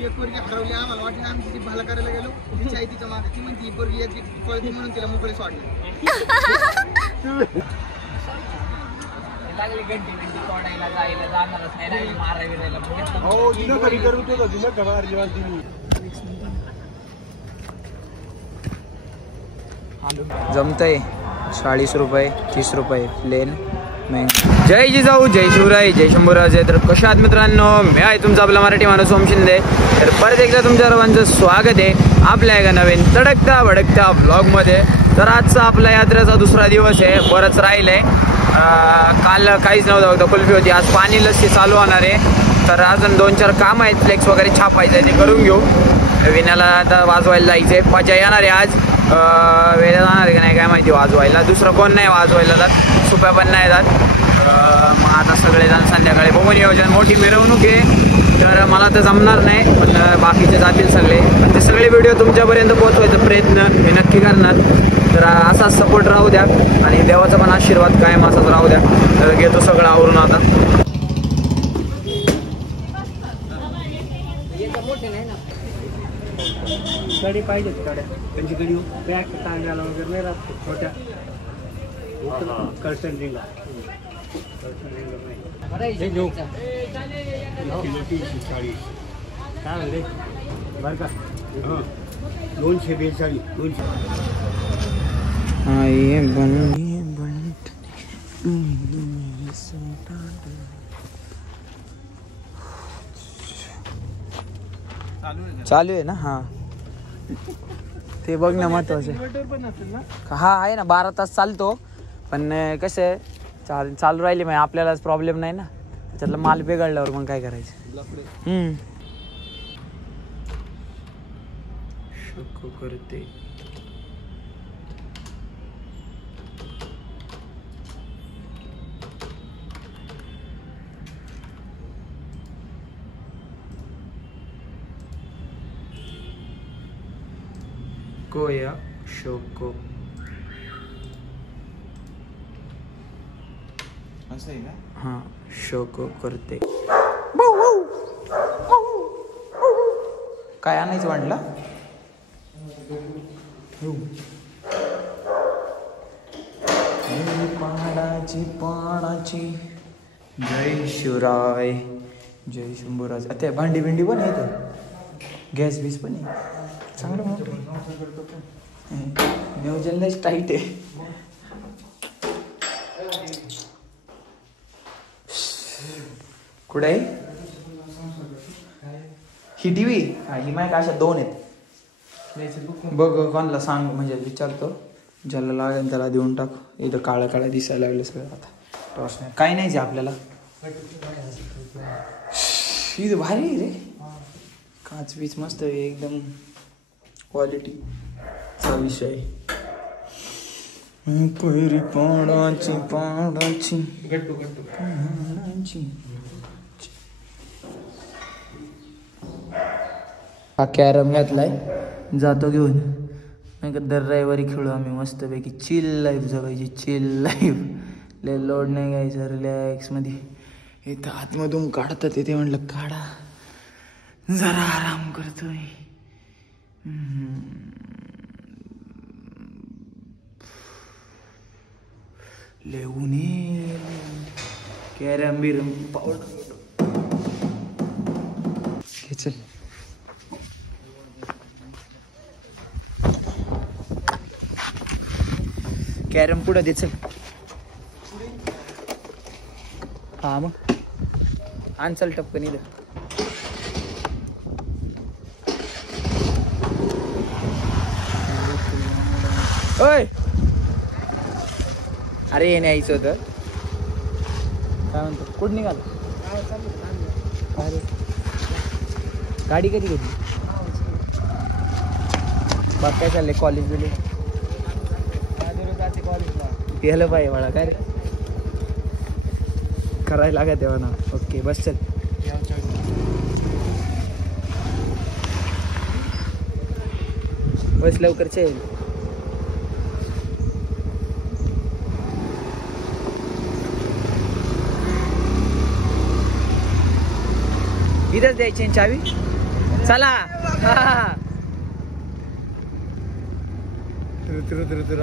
ती एक पोरगी हरवली आम्हाला वाटलं आम्ही ती भाला करायला गेलो तिची आई तिच्या मागे ती म्हणती ही पोरगी एक पळती म्हणून तिला मोकळे सोडले लागली घंटी तोडायला जायला जाणारच नाही मारायला हो तिला कधी करू तो तिला खबर जेव्हा तुम्ही जमतंय 40 रुपये 30 रुपये प्लेन जय जिजाऊ जय शिवराय जय शंभूराजे. तर कशा आहात मित्रांनो, मी आहे तुमचा आपला मराठी माणूस सोम शिंदे. तर परत एकदा तुमच्या सर्वांचं स्वागत आहे आपल्या एका नवीन तडकता भडकता ब्लॉगमध्ये. तर आजचा आपल्या यात्रेचा दुसरा दिवस आहे, बरंच राहिलंय. काल काहीच नव्हतं, फक्त कुल्फी होती. आज पाणी लस्सी चालू होणार आहे. तर अजून 2-4 काम आहेत, फ्लेक्स वगैरे छापायचं आहे, ते करून घेऊ. विण्याला आता वाजवायला जायचंय, पजा येणार आहे आज. वेळा जाणार आहे का नाही काय माहिती वाजवायला. दुसरं कोण नाही वाजवायला जात, सुप्या पण नाही जात. मग आता सगळेजण संध्याकाळी बघू नियोजन. मोठी मिरवणूक आहे, तर मला तर जमणार नाही, पण बाकीचे जातील सगळे. पण ते सगळे व्हिडिओ तुमच्यापर्यंत पोहोचवायचा प्रयत्न हे नक्की करणार. तर असाच सपोर्ट राहू द्या आणि देवाचा पण आशीर्वाद कायम असाच राहू द्या. तर घेतो सगळं आवरून आता. गाडी पाहिजे गाड्या त्यांची गडी बॅग टांगायला वगैरे नाही राहत छोट्या कर्टन रिंगा घेऊ 340 काय म्हणते बरं का 242 200. चालू आहे ना. हा ते बघ ना महत्वाचं. हा आहे ना 12 तास चालतो, पण कसं आहे चालू राहिली मग आपल्यालाच प्रॉब्लेम नाही ना. त्याच्यातला माल बिघडल्यावर मग काय करायचं. शको करते कोया शोको असं आहे का. हां शोको करते. काय आणायचं म्हटलं. पाडाची पाडाची जय शिवराय जय शंभूराज. आता भांडी भिंडी पण आहे, गॅस बीस पण आहे चांगलं मोठं. नियोजन लयच टाईट आहे. कुठे आहे ही टीव्ही. ही माहिती अशा 2 आहेत. बघ कोणाला सांग, म्हणजे विचारतो ज्याला लागेल त्याला देऊन टाक. इथं काळं काळं दिसायला लागलं सगळं. आता टॉस नाही काही नाही आपल्याला. इथं भारी आहे रे, काच बीच मस्त आहे एकदम, क्वालिटीचा विषय. पहिरी पाडाची पाडाची पाडाची. हा कॅरम घातलाय, जातो घेऊन. नाही का दर रविवारी खेळू आम्ही मस्तपैकी. चिल लाईफ जगायची, चिल लाईफ. लय लोड नाही घ्यायचं, रिलॅक्स मध्ये. इथं आतमधून काढतात ते म्हटलं काढा, जरा आराम करतोय. लेवून कॅरम बिरम पावडर चल. कॅरम पुढं दे चल. हा मग आण चल टपकन इथं. ओय अरे हे न्यायचं होतं. काय म्हणतो कुठं निघाल. गाडी कधी घेतली. बघ काय चाललंय कॉलेज बिले. गेलं पाहिजे मला काय करायला लागत तेव्हा ना. ओके बस चल. बस लवकर चल. इथंच द्यायची चावी. चला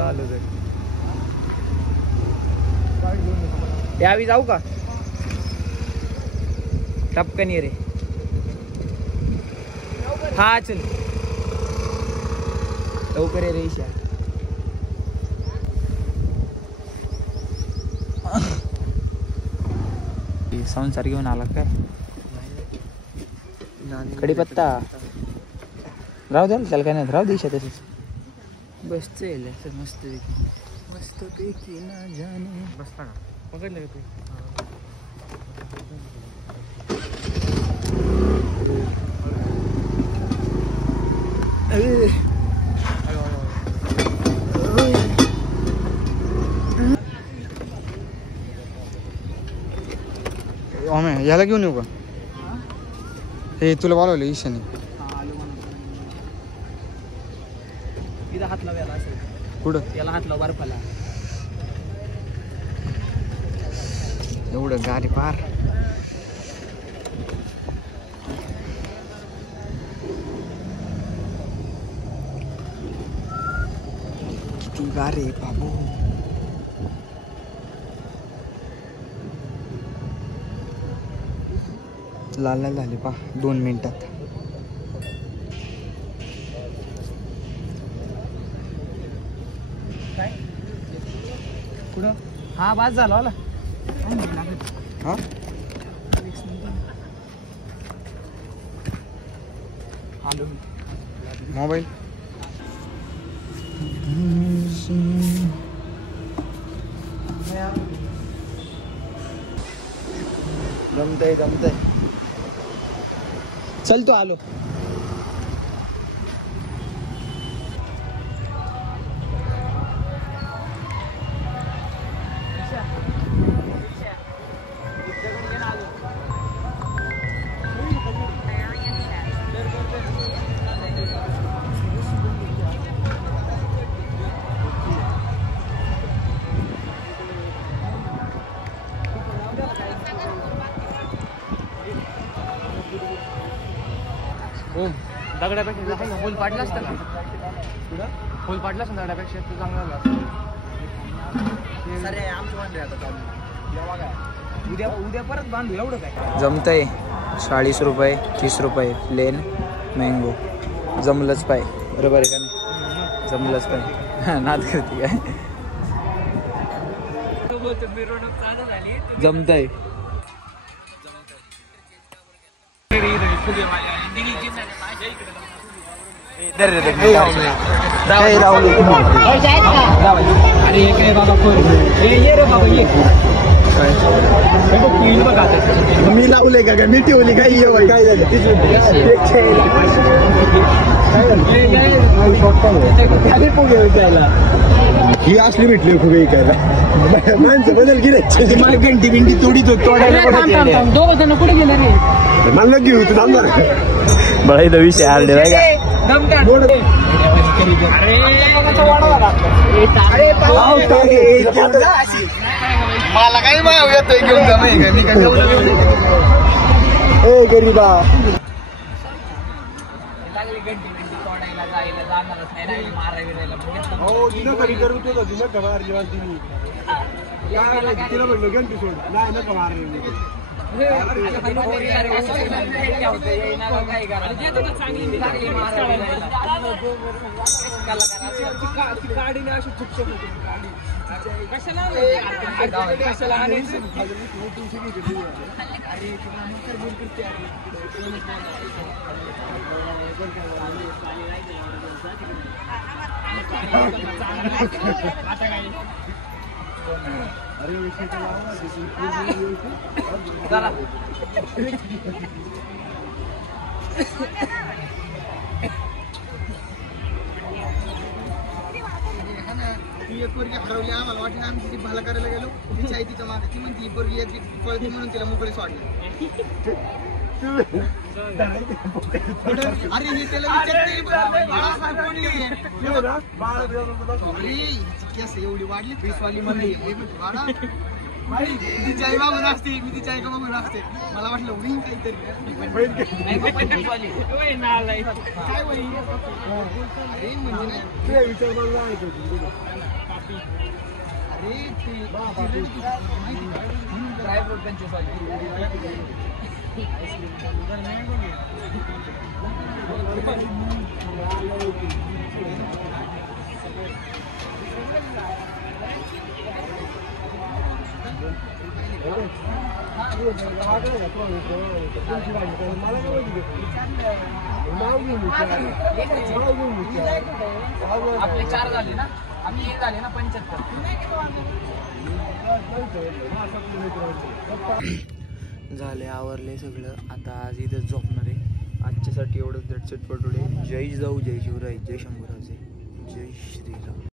आलो तर यावी जाऊ का टपकन ये रे हा चल लवकर ये रे ईशा संसार घेऊन आला काय कढीपत्ता राहू द्याल त्याला काय नाही राहू देशा तसंच बस मस्त मस्त पैकी ना जाने बसता का पकडलं का तू याला घेऊन येऊ का हे तुला बोलवलं ईशाने तिथं हात लाव याला असेल कुठं याला हात लाव बर्फाला एवढं गाडी पार किती गाडी बाबू लाल लाल झाली पा 2 मिनिटात कुठं हा बास झाला होला हा आलो मोबाईल जमतय चल तू आलो दगडापेक्षा होल पाडला असता का होल पाडला असता दगडापेक्षा तू चांगला झाला उद्या परत बांधू एवढं काय जमतंय 40 रुपये 30 रुपये प्लेन मँगो जमलंच पाय बरोबर आहे का नाही जमलंच पाय नाद करते काय जमतंय मी लावले का मी ठेवली काय काय झालं ही असली भेटली खूप ऐकायला माणसं बदल गेले मला घंटी बिंटी तोडीत तोडायला दोघ जण कुठे गेले रे मला घेऊ तू थांब बळा इथं विषय आले नाही का मला काही माव येतोय घेऊन जा नाही का मी काय गरीबा हो तिला घरी करून तो तिला का मारली वाजती मी काय तिला म्हणलं घंटी सोड नाही नका मारली गाडीने अशी चुपचाप ती एक पोरगी हरवली आम्हाला वाटलं आम्ही तिची भाला करायला गेलो तिची आई तिच्या मागे ती म्हणती ही पोरगी एक पळते म्हणून तिला मोकळी सोडली अरे हे त्याला विचारते बाळासाहेब कोणली अरे हिची केस एवढी वाढली पिसवाली म्हणली बाळा ती चाय बघून असते मी ती चाय का बघून असते मला वाटलं होईन काहीतरी नाही का 25 वाली काय होईल अरे म्हणजे नाही तुझ्या विचार मला आहे तो. अरे ते ड्रायफ्रूट 25 वाली आपले 4 झाले ना आम्ही 1 झाले ना 75. झाले आवरले सगळं. आता आज इथंच झोपणार आहे. आजच्यासाठी एवढंच. दटचट पटोडे. जय जिजाऊ जय शिवराय जय शंभूराजे जय श्रीराम.